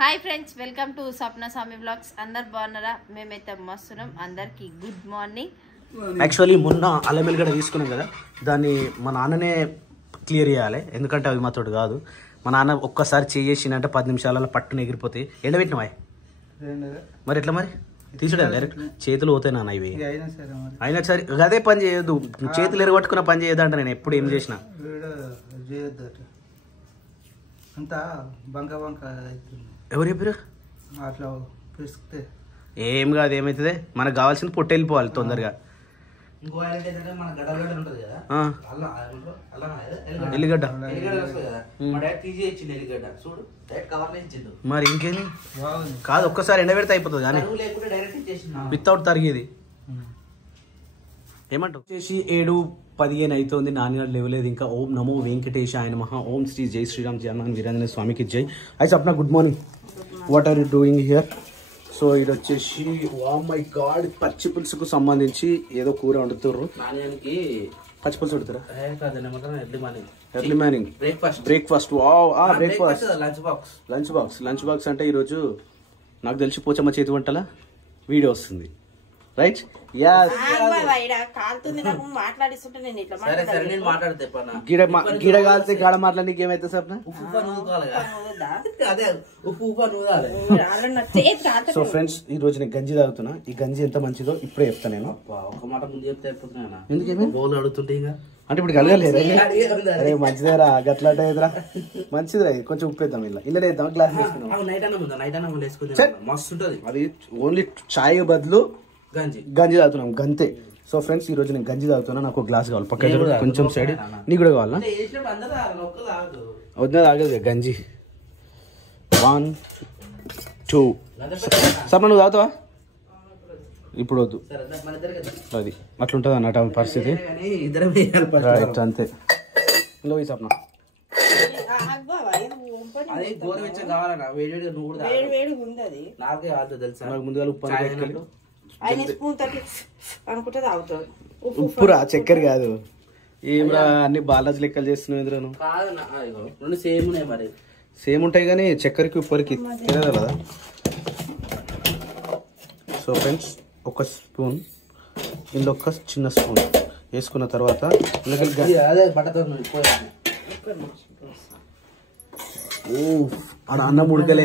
Hi friends, welcome to Swapna Swami vlogs. అందరు బాగున్నారా? మేమైతే మస్తున్నాం. అందరికి గుడ్ మార్నింగ్. యాక్చువల్లీ మొన్న అల్లం ఎల్లిగడ్డ తీసుకున్నాం కదా, దాన్ని మా నాన్ననే క్లియర్ చేయాలి. ఎందుకంటే అవి మాతోటి కాదు. మా నాన్న ఒక్కసారి చేసిందంటే 10 నిమిషాలలో పట్టున ఎగిరిపోతాయి. ఎండబెట్టినవా మరి ఎట్లా మరి తీసుడే డైరెక్ట్ చేతులు పోతాయి నాన్న ఇవి. అయినా సరే అదే పని చేయొద్దు, చేతులు ఎరగొట్టుకున్న పని చేయొద్దంట. నేను ఎప్పుడు ఏం చేసినా ఎవరు చెప్పారు అట్లా పిసికితే ఏం కాదు, ఏమవుతుంది మనకు కావాల్సింది పొట్టు వెళ్ళిపోవాలి తొందరగా. ఎల్లిగడ్డ మరి ఇంకేంది కాదు, ఒక్కసారి ఎండబెడితే అయిపోతుంది కానీ వితౌట్ తరిగేది. ఏమంటావు? వచ్చేసి 7:15 అవుతుంది. నాన్నగారు లేవలేదు ఇంకా. ఓం నమో వెంకటేశాయ నమః. ఓం శ్రీ జై శ్రీరామ్ జగన్నాథ్ వీరాంజనేయ స్వామికి జై. అయితే Sapna good morning. What are you doing here? So ఇది వచ్చేసి ఓ మై గాడ్ పచ్చి పులుసుకు సంబంధించి ఏదో కూర వండుతుర్రు. పచ్చి పులుసు వండుతారా? Early morning breakfast. Lunch box అంటే ఈరోజు నాకు తెలిసి పోచమ్మ చేతి వంటల వీడియో వస్తుంది, రైట్? గిడ కాలితే గాడ మాట్లాడడానికి ఏమైతే సార్? సో ఫ్రెండ్స్, ఈ రోజు నేను గంజి తాగుతున్నా. ఈ గంజి ఎంత మంచిదో ఇప్పుడే చెప్తా నేను. ఒక మాట ముందు చెప్తే ఎందుకేమి అడుగుతుంటే అంటే ఇప్పుడు కలగలేదు. అరే మంచిదేరా, గట్లా ఎదురా మంచిదిరా. కొంచెం ఉప్పేద్దాం, ఇలా ఇలా వేద్దాం. గ్లాస్ మస్తు అది ఓన్లీ చాయ్ బదులు గంజి తాగుతున్నాం గంతే. సో ఫ్రెండ్స్, ఈ రోజు నేను గంజి తాగుతున్నా. నాకు గ్లాస్ కావాలి పక్క కొంచెం సైడ్. నీకు కూడా కావాలా? వద్దా తాగదు గంజి. 1 2 సప్న నువ్వు తాగుతావా? ఇప్పుడు వద్దు, అది అట్లుంటుంది అన్నట్టు పరిస్థితి. రైట్, అంతే. ఇలా సప్న ముందుగా ఉప్పురా చక్కెర కాదు. ఏమరా అన్ని బాలాజీ లెక్కలు చేస్తున్నావు ఎదురు? సేమ్ ఉంటాయి కానీ చక్కెరకి ఉప్పరికి తినదు కదా. సో ఫ్రెండ్స్, ఒక స్పూన్ ఇందులో ఒక చిన్న స్పూన్ వేసుకున్న తర్వాత అన్నం ఉడకలే.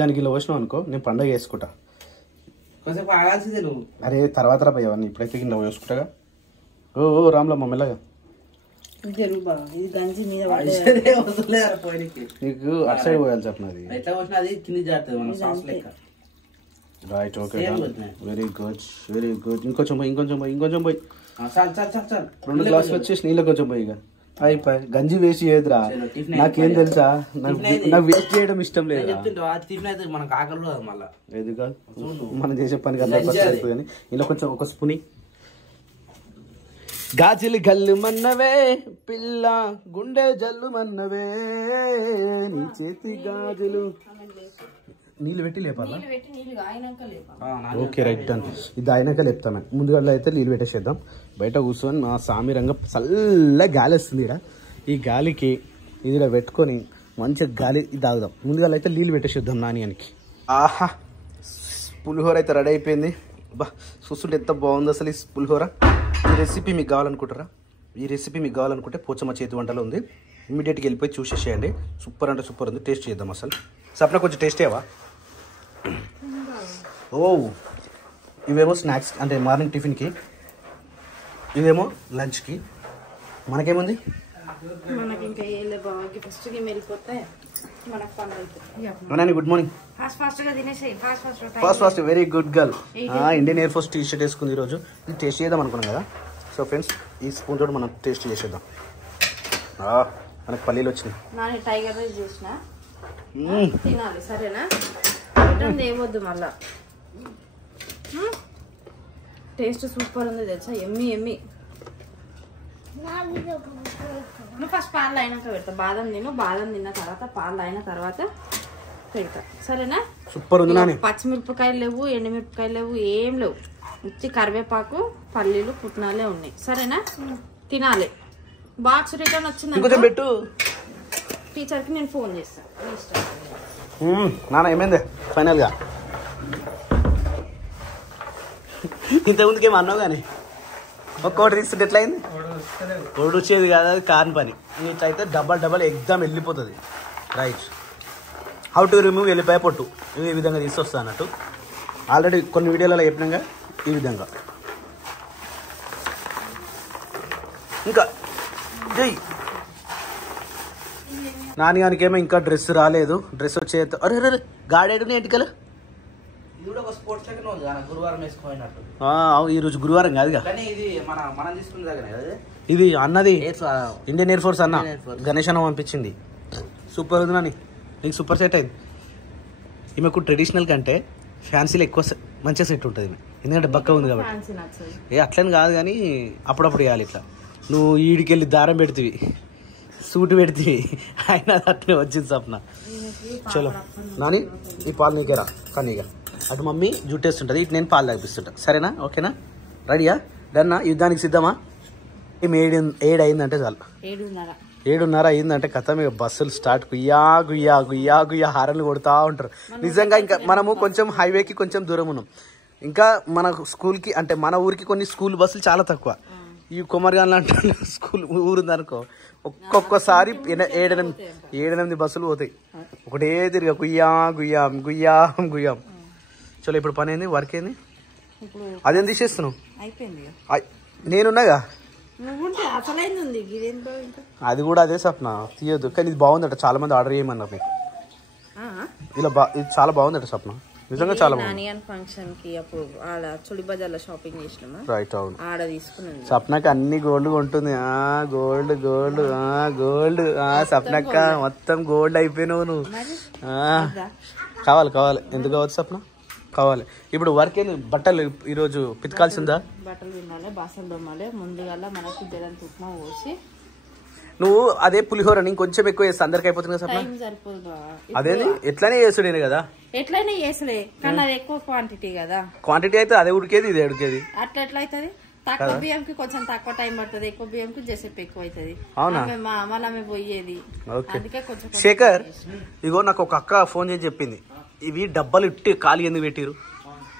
దానికి ఇలా వచ్చినావు అనుకో, నేను పండగ వేసుకుంటా. అరే తర్వాత రా భయ్య, అవన్నీ ఇప్పుడైతే కింద వేసుకుంటాగా. ఓ రామ్లమ్మ మెల్లగా. నీకు అటు సైడ్ పోయాలి చెప్పినది. Right, okay, very good. ఇంకొంచెం పోయి 2 గ్లాసులు వచ్చేసి నీళ్ళ కొంచెం పోయి. ఇక అయిపోయి గంజి వేసి చేయదురా. నాకేం తెలుసా, నాకు వేస్ట్ చేయడం ఇష్టం లేదు. ఏది కాదు, మనం చేసే పని కదా కానీ. ఇలా కొంచెం ఒక స్పూని. గాజులు గల్లు మన్నవే పిల్ల, గుండె జల్లు మన్నవే, నీ చేతి గాజులు. నీళ్ళు పెట్టి లేపాలా? Okay, right, done. ఇది అయినాక లేపుతాను. ముందుగా అయితే నీళ్ళు పెట్టేసేద్దాం. బయట కూర్చొని మా సామిరంగా చల్ల గాలి వస్తుంది. ఇక్కడ ఈ గాలికి ఇది పెట్టుకొని మంచిగా గాలి తాగుదాం. ముందుగా అయితే నీళ్ళు పెట్టేసేద్దాం నానియానికి. ఆహా, పులిహోర అయితే రెడీ అయిపోయింది. బా చూస్తుంటే ఎంత బాగుంది అసలు ఈ పులిహోర. ఈ రెసిపీ మీకు కావాలనుకుంటే పోచమ్మ చేతి వంటలో ఉంది. ఇమీడియట్గా వెళ్ళిపోయి చూసేసేయండి. సూపర్ అంటే సూపర్ ఉంది. టేస్ట్ చేద్దాం అసలు. సప్న కొంచెం టేస్ట్ చేయవా? ఓ, ఇవేమో స్నాక్స్ అంటే మార్నింగ్ టిఫిన్కి, ఇవేమో లంచ్కి. మనకేముంది? Good morning. Fast very good girl. Indian air force t-shirt వేసుకుంది ఈరోజు. ఇది టేస్ట్ చేద్దాం అనుకున్నాం కదా. సో ఫ్రెండ్స్, ఈ స్పూన్ తోటి మనం టేస్ట్ చేసేద్దాం. మనకు పల్లీలు వచ్చినాయి. టైగర్ రైస్ చేసిన తినాలి, సరేనా? ఏమొద్దు మళ్ళా. టేస్ట్ సూపర్ ఉంది తెలుసా, ఎమ్మి. నువ్వు ఫస్ట్ పాలు అయినాక పెడతా. బాదం తిన్న తర్వాత పాలు అయిన తర్వాత పెడతా, సరేనా? సూపర్ ఉంది. పచ్చిమిరపకాయలు లేవు, ఎండుమిరపకాయలు లేవు, ఏం లేవు. ఉత్తి కరివేపాకు, పల్లీలు, పుట్నాలే ఉన్నాయి, సరేనా? తినాలి. బాక్స్ రిటర్న్ వచ్చింది ఇంకొంచెం పెట్టు. టీచర్కి నేను ఫోన్ చేస్తాను. నాన్న ఏమైంది ఫైనల్గా? ఇంతకుముందుకేమో అన్నావు కానీ ఒక్కోటి తీసుకుంటే ఎట్లా అయింది? ఒడు వచ్చేది కాదు, అది కాని పని. ఇట్లయితే డబల్ ఎగ్జామ్ వెళ్ళిపోతుంది. రైట్. హౌ టు రిమూవ్ వెళ్ళిపోయే పొట్టు ఈ విధంగా తీసుకొస్తా అన్నట్టు. ఆల్రెడీ కొన్ని వీడియోలలో చెప్పినాగా ఈ విధంగా. ఇంకా జై నాన్నగానికేమో ఇంకా డ్రెస్ రాలేదు. డ్రెస్ వచ్చే అరే అరే గాడేడు ఎంటికలు ఈరోజు గురువారం కాదుగా. ఇది అన్నది ఇండియన్ ఎయిర్ ఫోర్స్ అన్న గణేష్ అన్న పంపించింది. సూపర్ ఉంది నాని, నీకు సూపర్ సెట్ అయింది. ఈమెకు ట్రెడిషనల్ కంటే ఫ్యాన్సీలో ఎక్కువ మంచిగా సెట్ ఉంటుంది. ఎందుకంటే బక్క ఉంది కాబట్టి. అట్లని కాదు కానీ అప్పుడప్పుడు వేయాలి ఇట్లా. నువ్వు ఈడికెళ్ళి దారం పెడితివి, సూట్ పెడితివి, ఆయన అట్లే వచ్చింది సప్న. చలో నాని ఈ పాలు నీకేరా కానీ ఇక అటు మమ్మీ జుట్టేస్తుంటుంది, ఇటు నేను పాలు తాగిపిస్తుంటా. సరేనా? ఓకేనా? రెడీయా? డన్నా? యుద్ధానికి సిద్ధమా? 7 అయిందంటే చాలు. 7:30 అయిందంటే కథ మీకు బస్సులు స్టార్ట్. గుయ్యా గుయ్యా గుయ్యా గుయ్యా హారన్లు కొడుతూ ఉంటారు. నిజంగా ఇంకా మనము కొంచెం హైవేకి కొంచెం దూరం ఉన్నాం. ఇంకా మన స్కూల్కి అంటే మన ఊరికి కొన్ని స్కూల్ బస్సులు చాలా తక్కువ. ఈ కుమార్గాన్ లాంటి స్కూల్ ఊరుందనుకో ఒక్కొక్కసారి 7-8 బస్సులు పోతాయి. ఒకటే తిరిగా గుయ్యా గుయ్యాం గుయ్యాం గుయ్యాం. చలో ఇప్పుడు పని ఏంది, వర్క్ ఏంది? అదేం తీసేస్తున్నావు? నేనున్నాగా. అది కూడా అదే సప్న తీయొద్దు. కానీ ఇది బాగుందట, చాలా మంది ఆర్డర్ చేయమన్నారు మీకు. ఇలా ఇది చాలా బాగుందట సప్న, నిజంగా చాలా బాగుంది. ఫంక్షన్ కి అప్పుడు ఆడ చుడి బజార్లో షాపింగ్ చేసినామా. రైట్. అవును, ఆడ తీసుకున్నాను. సప్నకి అన్ని గోల్డ్ కొంటుంది. Gold gold gold. సప్నక్క మొత్తం గోల్డ్ అయిపోయినావు నువ్వు. కావాలి కావాలి, ఎందుకు కావచ్చు సప్న? కావాలి. ఇప్పుడు వర్క్ ఏంది? బట్టలు ఈరోజు పితకాల్సిందా? బట్టలు వినాలి, బాసలు దొమ్మాలి. ముందుగా మనకు జగన్ ఉప్మా పోసి నువ్వు అదే పులిహోర ఇంకొంచెం ఎక్కువ చేస్తా అందరికి అయిపోతుంది కదా సప్న. సరిపోదు అదేది ఎట్లనే చేసుడేనే కదా. ఎట్లయినా చేసులే కానీ అది ఎక్కువ క్వాంటిటీ కదా. క్వాంటిటీ అయితే అదే ఉడికేది ఇదే ఉడికేది. అట్లా ఎట్లా అవుతుంది? తక్కువ బియ్యంకి కొంచెం తక్కువ టైం పడుతుంది, ఎక్కువ బియ్యంకి జసేపు ఎక్కువ అవుతుంది. అవునా? మళ్ళీ ఆమె పోయేది. అందుకే కొంచెం. శేఖర్ ఇగో నాకు ఒక అక్క ఫోన్ చేసి చెప్పింది, ఇవి డబ్బాలు ఇట్టి ఖాళీ ఎందుకు పెట్టిరు?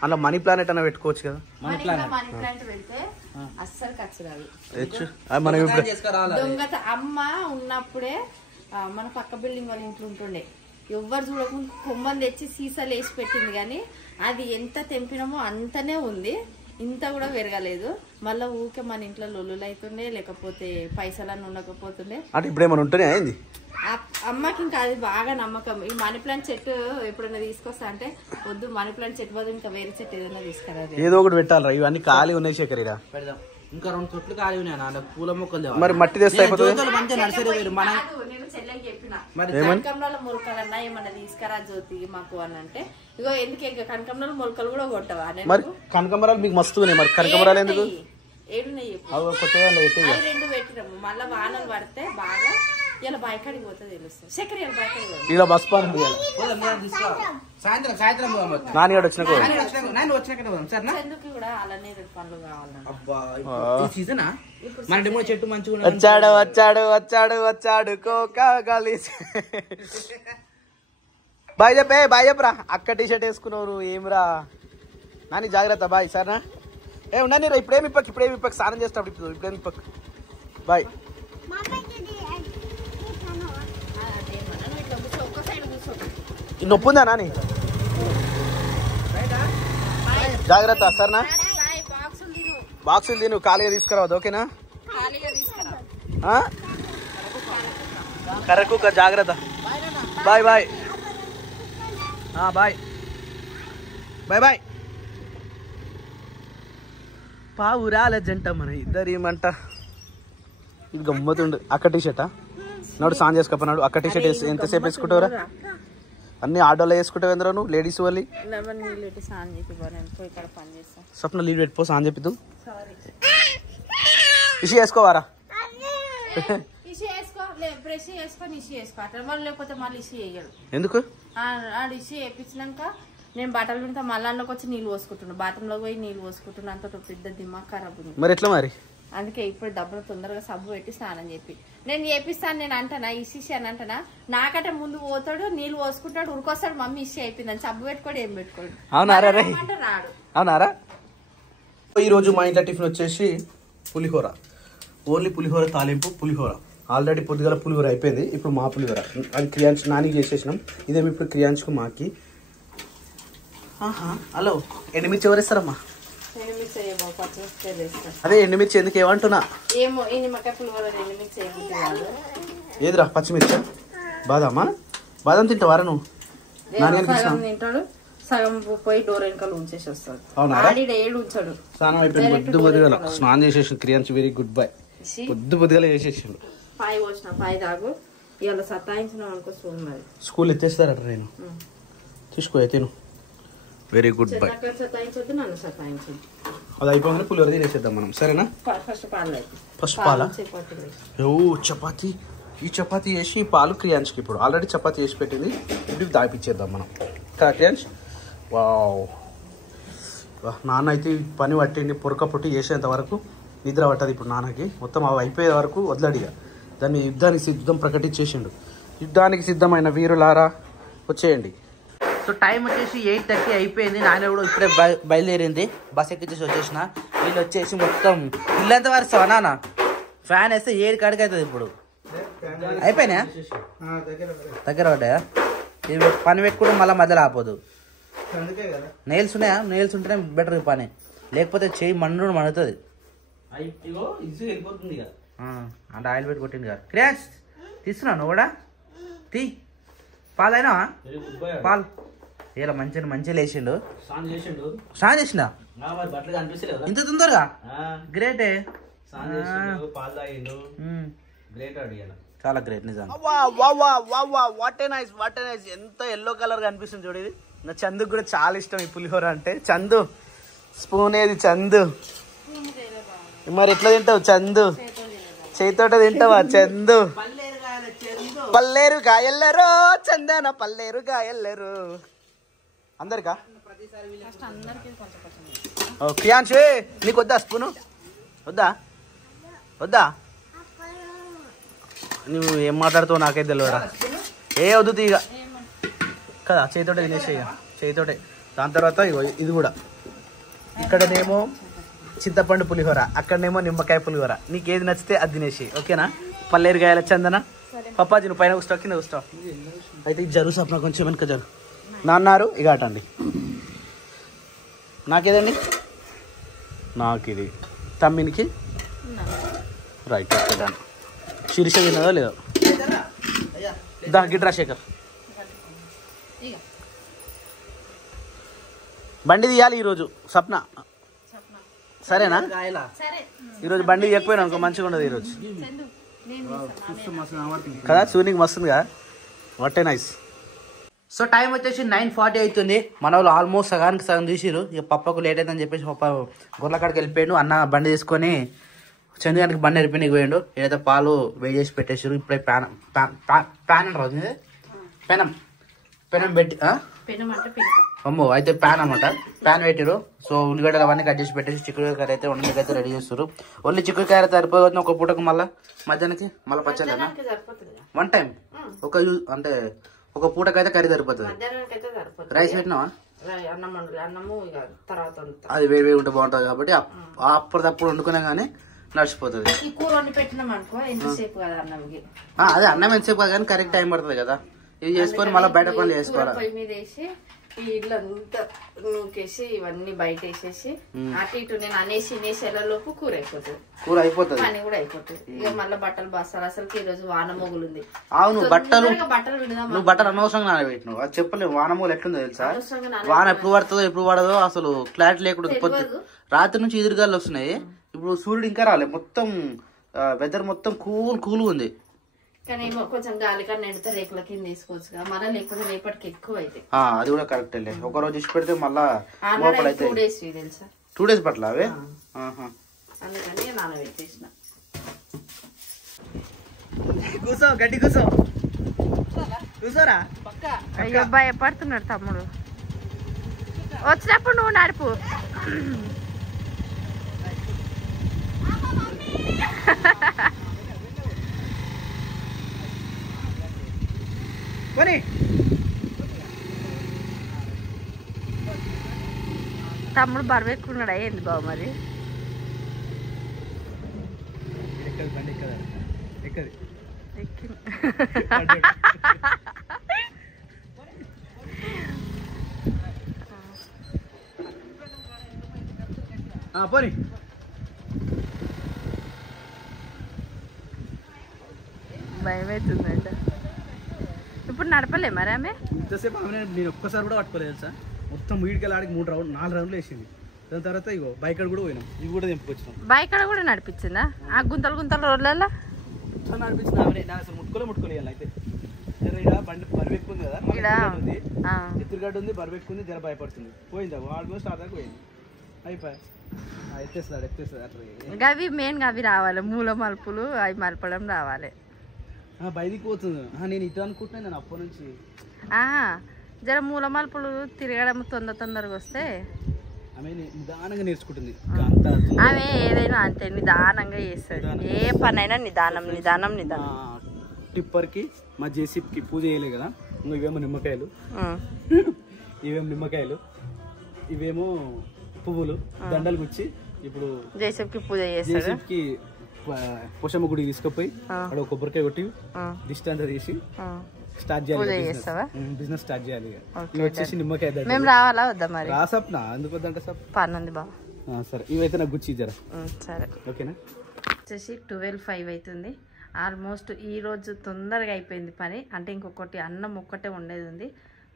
అలా మనీ ప్లానెట్ అన్న పెట్టుకోవచ్చు కదా. మనీ ప్లాంట్ పెడితే అస్సలు ఖర్చు రాదు. దొంగత అమ్మ ఉన్నప్పుడే మన పక్క బిల్డింగ్ వాళ్ళ ఇంట్లో ఉంటుండే, ఎవ్వరు చూడకుండా కొమ్మని తెచ్చి సీసాలు వేసి పెట్టింది. కానీ అది ఎంత తెంపినామో అంతనే ఉంది, ఇంత కూడా పెరగలేదు. మళ్ళీ ఊకే మన ఇంట్లో లొల్లులు అవుతుండే, లేకపోతే పైసలన్నీ ఉండకపోతుండే. అంటే ఇప్పుడు ఏమైనా ఉంటేనే అయింది. అమ్మకి ఇంకా అది బాగా నమ్మకం. ఈ మనీ ప్లాంట్ చెట్టు ఎప్పుడైనా తీసుకొస్తా అంటే వద్దు, మనీ ప్లాంట్ చెట్టు బదులు ఇంకా వేరే చెట్టు ఏదైనా తీసుకురా. ఏదో ఒకటి పెట్టాలి. ఇవన్నీ ఖాళీ ఉన్నాయి శేఖర్. ఇక్కడ ఇంకా 2 చెట్లు ఖాళీ ఉన్నాయి, పూల మొక్కలు. మరి మట్టి తెస్తే అయిపోతుంది. నేను చెల్లెకి చెప్పిన కనకంలో మొలకలన్నా ఏమన్నా తీసుకురా జ్యోతి మాకు అని అంటే, ఇగో ఎందుకు కనకంలో మొలకలు కూడా కొట్టవా? మరి కనకంబరాలు మీకు మస్తు ఉన్నాయి. మరి కనకంబరాలు ఎందుకు? 2 పెట్టినాము. మళ్ళీ వానలు పడితే బాగా ఇలా బయకాడికి పోతే తెలుస్తుంది. శేఖర్ ఇలా బయకాడికి పోతుంది. ఇలా బస్ పాన్ సాయంత్రం నాని వచ్చిన ఎందుకు కూడా అలానే పనులు కావాలన్నా. చెట్టు మంచిగా వచ్చాడు వచ్చాడు వచ్చాడు వచ్చాడు కోకా కలిసి. బాయ్ చెప్పే, బాయ్ చెప్పరా. అక్క టీషర్ట్ వేసుకున్నారు ఏమిరా నాని, జాగ్రత్త. బాయ్ సరేనా? ఉండని రా, ఇప్పుడేమి ఇప్పకి స్నానం చేస్తాడు. ఇప్పుడేమి ఇప్పకి. బాయ్. నొప్పి ఉందా నాని? జాగ్రత్త సరేనా? బాక్సులు తిను, ఖాళీగా తీసుకురావద్దు. ఓకేనా? కర్రకుక్క జాగ్రత్త. Bye bye bye bye bye. పావురాల జంట మన ఇద్దరి మంట. ఇది గమ్మతుండు. అక్క టీషర్టా నాడు సాన్ చేసుకోపన్నాడు. అక్క టీషర్ట్ ఎంతసేపు వేసుకుంటావురా? అన్ని ఆర్డర్లో వేసుకుంటావు ఎందుకు నువ్వు? లేడీస్ వాళ్ళు స్వప్న లీడ్ పెట్టిపో, సాన్ చెప్పిద్దు. ఇషి వేసుకోవారా? ఎందుకు? ఇషి వేయించినాక నేను బట్టలు వింటా మళ్ళీ వచ్చి నీళ్ళు పోసుకుంటున్నాను. బాత్రూంలోకి పోయి నీళ్ళు పోసుకుంటున్నా. అంత పెద్ద దిమాగ్ ఖరాబ్ ఉంది. మరి ఎట్లా మరి? అందుకే ఇప్పుడు డబ్బులు తొందరగా సబ్బు పెట్టి స్నానం చెప్పి నేను చేపిస్తాను. నేను అంటానా ఇసి అని అంటానా, నాకంటే ముందు పోతాడు, నీళ్ళు పోసుకుంటాడు, ఉరికొస్తాడు, మమ్మీ ఇసి అయిపోయిందని సబ్బు పెట్టుకోడు, ఏం పెట్టుకోడు. అవునారా రాడు. అవునారా. ఈరోజు మా ఇంట్లో టిఫిన్ వచ్చేసి పులిహోర. ఓన్లీ పులిహోర తాలింపు, పులిహోర. ఆల్రెడీ పొద్దుగల పులిహోర అయిపోయింది, ఇప్పుడు మా పులిహోర. అది క్రియాంశ్ నానికి చేసేసినాం, ఇదేమి ఇప్పుడు క్రియాంశ్కు మాకి. హలో, ఎండుమిర్చి ఎవరేస్తారమ్మా? అదే ఎండుమిర్చి ఎందుకు ఏమంటున్నా, ఏమో ఈ నిమ్మకాయ పులిహోర ఎండుమిర్చి ఏదిరా పచ్చిమిర్చి బాదమ్మా? బాదం తింటావారా నువ్వు? తింటాడు, సగం పోయి డోర్ వెనకాల ఉంచేసి వస్తాడు. ఏడు ఉంచాడు. స్నానం అయిపోయింది, పొద్దు పొద్దుగల స్నానం చేసేసి క్రియాంశ్. వెరీ గుడ్ బాయ్, పొద్దు పొద్దుగల చేసేసిండు. పాయి పోసిన పాయి తాగు, ఇవాళ సతాయించినాం అనుకో మరి. స్కూల్ ఎత్తేస్తారట, నేను తీసుకో తిను. Very good bye. సతాయించొద్దు, నన్ను సతాయించొద్దు. అది అయిపోగానే పులిహోర తినేసేద్దాం మనం, సరేనా? ఫస్ట్ పాలు, ఫస్ట్ పాలా? చపాతీ. ఈ చపాతీ వేసి పాలు క్రియాంశ్కి. ఇప్పుడు ఆల్రెడీ చపాతీ వేసి పెట్టింది, ఇప్పుడు దాపిచ్చేద్దాం మనం కదా క్రియాంశ్? వావ్, నాన్న అయితే పని పట్టింది, పొరక పొట్టి చేసేంత వరకు నిద్ర పట్టదు ఇప్పుడు నాన్నకి. మొత్తం అవి అయిపోయే వరకు వదలడిగా. దాన్ని యుద్ధానికి సిద్ధం ప్రకటించేసిండు. యుద్ధానికి సిద్ధమైన వీరులారా వచ్చేయండి. సో టైం వచ్చేసి 8:30 అయిపోయింది. నాన్న కూడా ఇప్పుడే బయలుదేరింది, బస్ ఎక్కించేసి వచ్చేసిన. వీళ్ళు వచ్చేసి మొత్తం ఇల్లంతా వరుస్తావా నాన్న? ఫ్యాన్ వేస్తే 7 కాడికి అవుతుంది. ఇప్పుడు అయిపోయినా దగ్గర పడ్డాయా? ఇది పని పెట్టుకుంటే మళ్ళీ మధ్యలో ఆపోదు. నెయిల్స్ ఉన్నాయా? నెయిల్స్ ఉంటేనే బెటర్ పని, లేకపోతే చేయి మండుతుంది. అంటే ఆయిల్ పెట్టి కొట్టింది కదా. క్రియాష్ తీస్తున్నావు నువ్వు కూడా? తీ. పాలైనా పాలు ఇలా మంచిగా లేచిండు. స్నానం చేసిండా ఇంత తొందరగా? గ్రేటే, చాలా గ్రేట్ నిజం. What a nice, what a nice. ఎంత ఎల్లో కలర్ గా అనిపిస్తుంది చూడు. ఇది నా చందుకు కూడా చాలా ఇష్టం ఈ పులిహోర అంటే. చందు స్పూన్ ఏది? చందు మరి ఎట్లా తింటావు చందు? చేతితోట తింటావా చందు? పల్లేరు గాయల్లరు చందన, పల్లేరు గాయల్లరు. అందరికా? క్రియాంశ్ నీకు వద్దా స్పూను? వద్దా? వద్దా? నువ్వు ఏం మాట్లాడుతావు నాకైతే తెలియరా. ఏ వద్దు తీగ కదా, చేతితోటే తినేసేయ, చేతితోటే. దాని తర్వాత ఇది కూడా, ఇక్కడనేమో చింతపండు పులిహోర, అక్కడనేమో నిమ్మకాయ పులిహోర. నీకు ఏది నచ్చితే అది తినేసి, ఓకేనా? పల్లేరు గాయల చందన. పప్పాజీ నువ్వు పైన కూర్చో, కింద కూర్చో. అయితే ఇది జరుగు సప్న, కొంచెం వెనుక జరు. నాన్నారు ఇక అటండి. నాకేదండి? నాకు ఇది, తమ్మినికి రైట్. ఓకేదాన్ని శిరీష తిన్నదో లేదో? దా గిట్రా శేఖర్, బండి తీయాలి ఈరోజు సప్న, సరేనా? ఈరోజు బండి తీయకపోయినా అనుకో మంచిగా ఉండదు ఈరోజు కదా. చూనికి మస్తుందిగా, what a nice. So time వచ్చేసి 9:40 అవుతుంది. మన వాళ్ళు ఆల్మోస్ట్ సగానికి సగం తీసిరు. ఇక పప్పకు లేట్ అవుతుందని చెప్పేసి పప్ప గొర్రెల కాడికి వెళ్ళిపోయాడు. అన్న బండి తీసుకొని చంద్రగానికి బండి ఎరిపోయినకి పోయాడు. ఏదైతే పాలు వేడి చేసి పెట్టేసారు. ఇప్పుడే ప్యాన్ రాదు, పెనం పెట్టి అమ్మో అయితే ప్యాన్ అనమాట. ప్యాన్ పెట్టారు. సో ఉల్లిగడ్డలు అవన్నీ కట్ చేసి పెట్టేసి చిక్కుడుకాయ అయితే వండడానికి అయితే రెడీ చేస్తారు. ఓన్లీ చిక్కుడుకాయ సరిపోతుంది ఒక పూటకు, మళ్ళీ మధ్యాహ్నానికి మళ్ళీ పచ్చలేనా? వన్ టైం అంటే ఒక పూటకైతే కర్రీ సరిపోతుంది. రైస్ పెట్టినావా? అది వేడి వేడి ఉంటే బాగుంటుంది కాబట్టి అప్పటిదప్పుడు వండుకునే కానీ నడిచిపోతుంది. అదే అన్నం ఎంతసేపు కాదు కానీ కరెక్ట్ టైం పడుతుంది కదా. ఇది చేసుకొని మళ్ళీ బయట పనులు చేసుకోవాలి. ఈ ఇల్లు అంతా నూకేసి ఇవన్నీ బయట వేసేసి అటు ఇటు నేను అనేసి నెలలోపు కూర అయిపోతుంది. కూర అయిపోతుంది, పని కూడా అయిపోతుంది. ఇక మళ్ళీ బట్టలు బస్తాలు. అసలు ఈ రోజు వానమోగులుంది. అవును, బట్టలు విడదాం. నువ్వు బట్టలు అనవసరంగా నానబెట్టినావు. అది చెప్పలేవు. వానమూలు ఎట్లుందో తెలుసా? వాన ఎప్పుడు పడుతుందో ఎప్పుడు పడదో అసలు క్లారిటీ లేకుండా రాత్రి నుంచి ఎదురుగాలు వస్తున్నాయి. ఇప్పుడు సూర్యుడు ఇంకా రాలే. మొత్తం వెదర్ మొత్తం కూల్ ఉంది. కానీ కొంచెం గాలి కన్నా ఎండితే రేకుల కింద తీసుకోవచ్చు కదా, మళ్ళీ లేకపోతే రేపటికి ఎక్కువ అయితే. అది కూడా కరెక్ట్ లే. ఒక రోజు ఇచ్చి పెడితే మళ్ళా 2 days తెలుసా? 2 days పట్ల అవే. అందుకని నానబెట్టేసిన. కూర్చో, గడ్డి కూర్చో, కూర్చోరా. అయ్యో భయపడుతున్నాడు తమ్ముడు. వచ్చినప్పుడు నువ్వు నడుపు. తమ్ముడు బరువు ఎక్కున్నాడా ఏంది బాబు మరి? పోనీ భయం అవుతుందంట. ఇప్పుడు నడపలే మరి ఆమె? ఇంతసేపు ఆమె నేను ఒక్కసారి కూడా పట్టుకోలేదు తెలుసా. మొత్తం వీడికి ఆడికి 4 రౌండ్లు వేసింది. దాని తర్వాత ఇగో బైక్ కూడా పోయినాం. ఇవి కూడా తెంపుకొచ్చినాం. బైక్ కూడా నడిపించిందా? ఆ గుంతలు రోడ్లలో నడిపించిన ఆమె. నేను అసలు ముట్టుకోలేదు. అయితే ఇక్కడ బండి బరువెక్కు ఉంది కదా, ఎత్తురుగడ్డ ఉంది, బరువెక్కు ఉంది, జర భయపడుతుంది. పోయిందా ఆల్మోస్ట్ ఆదాకా పోయింది. అయిపోయి ఎత్తేస్తాడు అట్లా. అవి మెయిన్ అవి రావాలి, మూల మలుపులు అవి మలపడం రావాలి. బయటికి పోతుంది. నేను ఇటు అనుకుంటున్నాను నేను అప్పటి నుంచి. జర మూల మలుపులు తిరగడం తొందరగా వస్తే ఆమె నిదానంగా నేర్చుకుంటుంది. ఆమె ఏదైనా అంతే నిదానంగా చేస్తుంది. ఏ పనైనా నిదానం. టిప్పర్కి మా జేసీబీకి పూజ చేయలే కదా. ఇవేమో నిమ్మకాయలు, ఇవేమో పువ్వులు, దండలు గుచ్చి ఇప్పుడు జేసీబీకి పూజ జేసీబీకి పోషమ్మ గుడికి తీసుకుపోయి అక్కడ కొబ్బరికాయ కొట్టి దిష్టి అంతా తీసి స్టార్ట్ చేయాలి. బిజినెస్ స్టార్ట్ చేయాలి. వచ్చేసి నిమ్మకాయ మేము రావాలా వద్దా మరి? రాసప్నా ఎందుకు వద్దంటే సార్ పనుంది బాబు. సరే ఇవైతే నాకు గుచ్చి జరా. సరే ఓకేనా. వచ్చేసి 12:05 అవుతుంది. ఆల్మోస్ట్ ఈరోజు తొందరగా అయిపోయింది పని. అంటే ఇంకొకటి అన్నం ఒక్కటే ఉండేది ఉంది.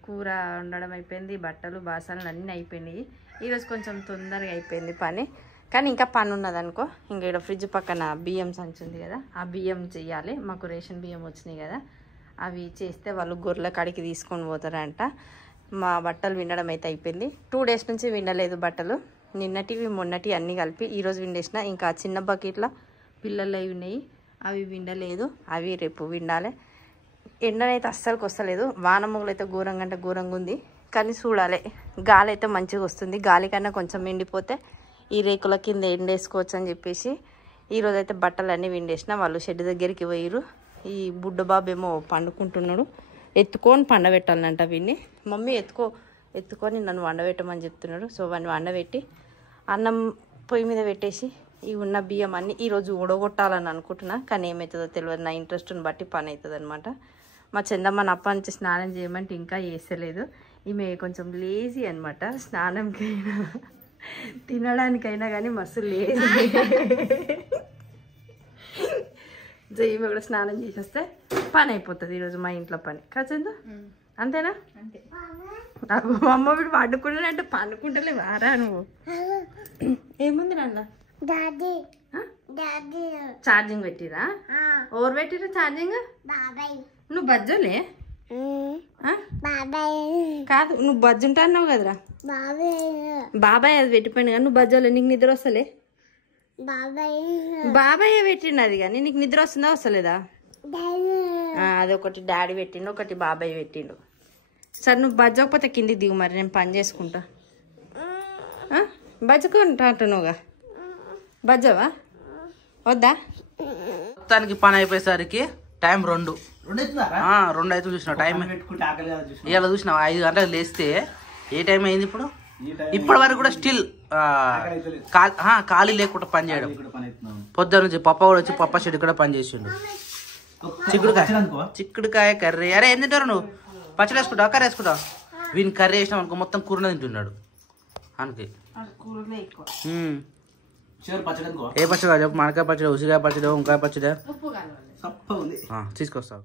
కూర వండడం అయిపోయింది, బట్టలు బాసనలు అన్నీ అయిపోయినాయి. ఈరోజు కొంచెం తొందరగా అయిపోయింది పని. కానీ ఇంకా పని ఉన్నదనుకో. ఇంకా ఇక్కడ ఫ్రిడ్జ్ పక్కన బియ్యం సంచి ఉంది కదా, ఆ బియ్యం చెయ్యాలి. మాకు రేషన్ బియ్యం వచ్చినాయి కదా, అవి చేస్తే వాళ్ళు గొర్రెల కాడికి తీసుకొని పోతారంట. మా బట్టలు వినడం అయితే అయిపోయింది. 2 డేస్ నుంచి వినలేదు బట్టలు. నిన్నటివి మొన్నటి అన్నీ కలిపి ఈరోజు విండేసిన. ఇంకా చిన్న బకెట్లో పిల్లలు అవి ఉన్నాయి, అవి విండలేదు. అవి రేపు విండాలి. ఎండనైతే అస్సలుకి వస్తలేదు. వాన మొగలు అయితే ఘోరంగా అంటే ఘోరంగా ఉంది. కానీ చూడాలి, గాలి అయితే మంచిగా వస్తుంది. గాలి కన్నా కొంచెం ఎండిపోతే ఈ రేకుల కింద ఎండేసుకోవచ్చు అని చెప్పేసి ఈరోజు అయితే బట్టలు అన్నీ విండేసిన. వాళ్ళు షెడ్ దగ్గరికి పోయిరు. ఈ బుడ్డబాబు ఏమో పండుకుంటున్నాడు. ఎత్తుకొని పండబెట్టాలంట వీడిని. మమ్మీ ఎత్తుకొని నన్ను వండబెట్టమని చెప్తున్నాడు. సో వాడిని వండబెట్టి అన్నం పొయ్యి మీద పెట్టేసి ఈ ఉన్న బియ్యం అన్నీ ఈరోజు ఊడగొట్టాలని అనుకుంటున్నా. కానీ ఏమవుతుందో తెలియదు. నా ఇంట్రెస్ట్ని బట్టి పని అవుతుంది అనమాట. మా చందమ్మని అప్ప నుంచి స్నానం చేయమంటే ఇంకా చేస్తలేదు. ఈమె కొంచెం లేజీ అనమాట. స్నానంకైనా తినడానికైనా కానీ మస్తు లేజీ. ఈమె కూడా స్నానం చేసేస్తే పని అయిపోతుంది ఈరోజు మా ఇంట్లో పని. కదా అంతేనా? అంతే. మా అమ్మ వీడు పండుకుంటానంటే పండుకుంటలే వారా నువ్వు. ఏముంది నాన్న? ఛార్జింగ్ పెట్టిరా? ఎవరు పెట్టిరా ఛార్జింగ్? నువ్వు బజ్జోలే కాదు, నువ్వు బజ్జుంటా అన్నావు కదరా. బాబాయ్ అది పెట్టిపోయింది కానీ నువ్వు బజ్జోలే. నీకు నిద్ర వస్తలే? బాబాయ్ పెట్టిండు అది. కానీ నీకు నిద్ర వస్తుందా వస్తలేదా? అదొకటి డాడీ పెట్టిండు, ఒకటి బాబాయ్ పెట్టిండు. సరే నువ్వు బజ్జకపోతే కిందికి దిగు, మరి నేను పని చేసుకుంటా. బజ్జకుంటా అంటున్నావుగా, బజ్జవా వద్దా? మొత్తానికి పని అయిపోయేసరికి టైం 2 అయితే చూసిన టైం. ఇవాళ చూసిన 5 గంటలకు లేస్తే ఏ టైం అయింది ఇప్పుడు? ఇప్పటి వరకు కూడా స్టిల్ ఖాళీ లేకుండా పని చేయడం. పొద్దున్న నుంచి పప్ప కూడా వచ్చి పప్ప చెట్టు కూడా పని చేసిండు. చిక్కుడుకాయ కర్రీ. అరే ఏం తింటారు నువ్వు? పచ్చడి వేసుకుంటావు, కర్రీ వేసుకుంటావు? వీని కర్రీ వేసినాం అనుకో మొత్తం కూరనే తింటున్నాడు. అందుకే ఏ పచ్చడి చెప్పు? మామిడికాయ పచ్చడి, ఉసిరికాయ పచ్చడి, వంకాయ పచ్చడి తీసుకొస్తావు.